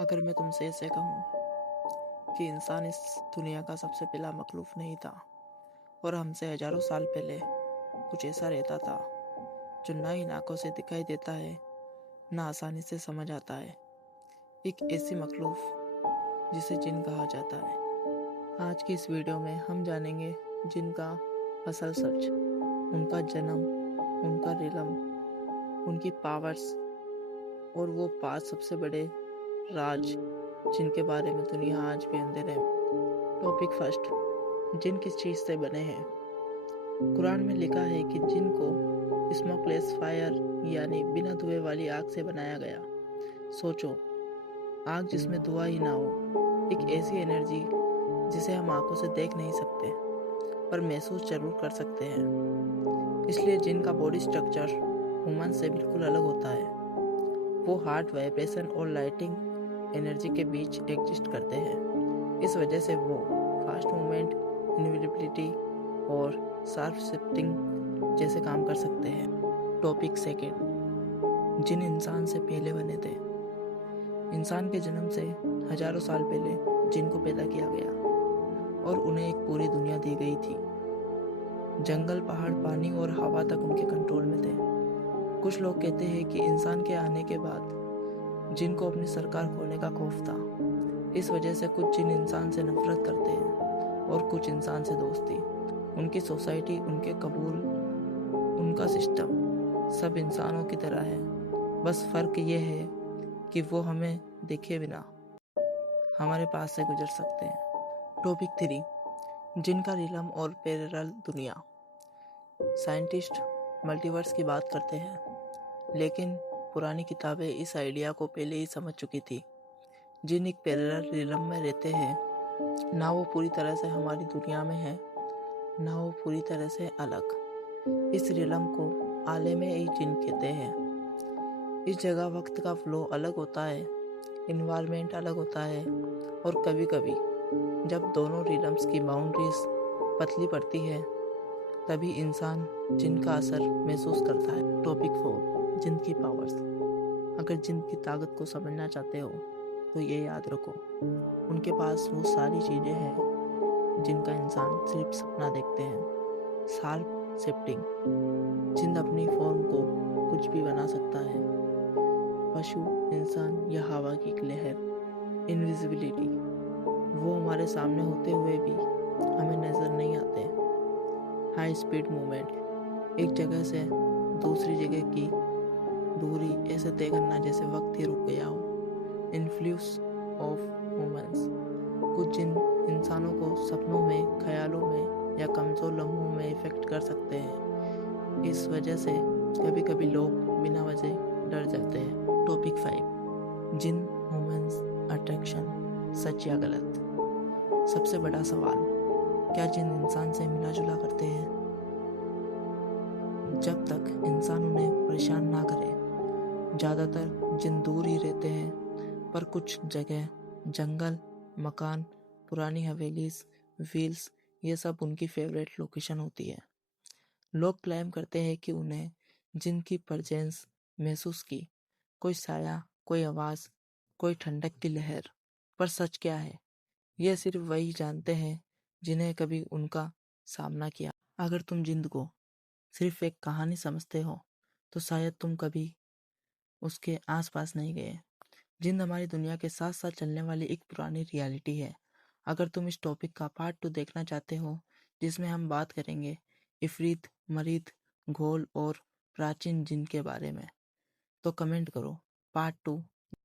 अगर मैं तुमसे ऐसे कहूँ कि इंसान इस दुनिया का सबसे पहला मखलूक नहीं था और हमसे हजारों साल पहले कुछ ऐसा रहता था जो ना इन आंखों से दिखाई देता है ना आसानी से समझ आता है, एक ऐसी मखलूक जिसे जिन कहा जाता है। आज की इस वीडियो में हम जानेंगे जिन का असल सच, उनका जन्म, उनका रिलम, उनकी पावर्स और वो 5 सबसे बड़े राज जिनके बारे में दुनिया आज भी अंधेरे में। टॉपिक फर्स्ट, जिन किस चीज से बने हैं। कुरान में लिखा है कि जिन को स्मोकलेस फायर यानी बिना धुएं वाली आग से बनाया गया। सोचो, आग जिसमें धुआं ही ना हो, एक ऐसी एनर्जी जिसे हम आंखों से देख नहीं सकते पर महसूस जरूर कर सकते हैं। इसलिए जिन का बॉडी स्ट्रक्चर ह्यूमन से बिल्कुल अलग होता है। वो हार्ट वाइब्रेशन और लाइटिंग एनर्जी के बीच एग्जिस्ट करते हैं। इस वजह से वो फास्ट मूवमेंट, इनविजिबिलिटी और शार्प शिफ्टिंग जैसे काम कर सकते हैं। टॉपिक सेकेंड, जिन इंसान से पहले बने थे। इंसान के जन्म से हजारों साल पहले जिन को पैदा किया गया और उन्हें एक पूरी दुनिया दी गई थी। जंगल, पहाड़, पानी और हवा तक उनके कंट्रोल में थे। कुछ लोग कहते हैं कि इंसान के आने के बाद जिन को अपनी सरकार खोने का खौफ था। इस वजह से कुछ जिन इंसान से नफरत करते हैं और कुछ इंसान से दोस्ती। उनकी सोसाइटी, उनके कबूल, उनका सिस्टम सब इंसानों की तरह है। बस फर्क ये है कि वो हमें देखे बिना हमारे पास से गुजर सकते हैं। टॉपिक 3, जिन का रिलम और पैरेलल दुनिया। साइंटिस्ट मल्टीवर्स की बात करते हैं, लेकिन पुरानी किताबें इस आइडिया को पहले ही समझ चुकी थी। जिन एक पैरेलल रिलम में रहते हैं, ना वो पूरी तरह से हमारी दुनिया में है, ना वो पूरी तरह से अलग। इस रिलम को आलम ए जिन कहते हैं। इस जगह वक्त का फ्लो अलग होता है, इन्वायरमेंट अलग होता है और कभी कभी जब दोनों रिलम्स की बाउंड्रीज पतली पड़ती है तभी इंसान जिन का असर महसूस करता है। टॉपिक 4, जिन की पावर्स। अगर जिन की ताकत को समझना चाहते हो तो ये याद रखो, उनके पास वो सारी चीजें हैं जिनका इंसान सिर्फ सपना देखते हैं। शार्प शिफ्टिंग, जिन अपनी फॉर्म को कुछ भी बना सकता है। पशु, इंसान या हवा की एक लहर। इनविजिबिलिटी, वो हमारे सामने होते हुए भी हमें नजर नहीं आते। हाई स्पीड मूवमेंट, एक जगह से दूसरी जगह की दूरी ऐसे तय करना जैसे वक्त ही रुक गया हो। इन्फ्लुएंस ऑफ ह्यूमंस, कुछ जिन इंसानों को सपनों में, ख्यालों में या कमजोर लम्हों में इफेक्ट कर सकते हैं। इस वजह से कभी कभी लोग बिना वजह डर जाते हैं। टॉपिक 5, जिन ह्यूमंस अट्रैक्शन, सच या गलत। सबसे बड़ा सवाल, क्या जिन इंसान से मिला जुला करते हैं? जब तक इंसान उन्हें परेशान ना करे, ज़्यादातर जिन दूर ही रहते हैं, पर कुछ जगह, जंगल, मकान, पुरानी हवेलीज, व्हील्स, ये सब उनकी फेवरेट लोकेशन होती है। लोग क्लेम करते हैं कि उन्हें जिन की प्रेजेंस महसूस की, कोई साया, कोई आवाज़, कोई ठंडक की लहर। पर सच क्या है, यह सिर्फ वही जानते हैं जिन्हें कभी उनका सामना किया। अगर तुम जिन को सिर्फ एक कहानी समझते हो तो शायद तुम कभी उसके आसपास नहीं गए। जिन हमारी दुनिया के साथ साथ चलने वाली एक पुरानी रियलिटी है। अगर तुम इस टॉपिक का पार्ट 2 देखना चाहते हो, जिसमें हम बात करेंगे इफरीत, मरीत, घोल और प्राचीन जिन के बारे में, तो कमेंट करो पार्ट 2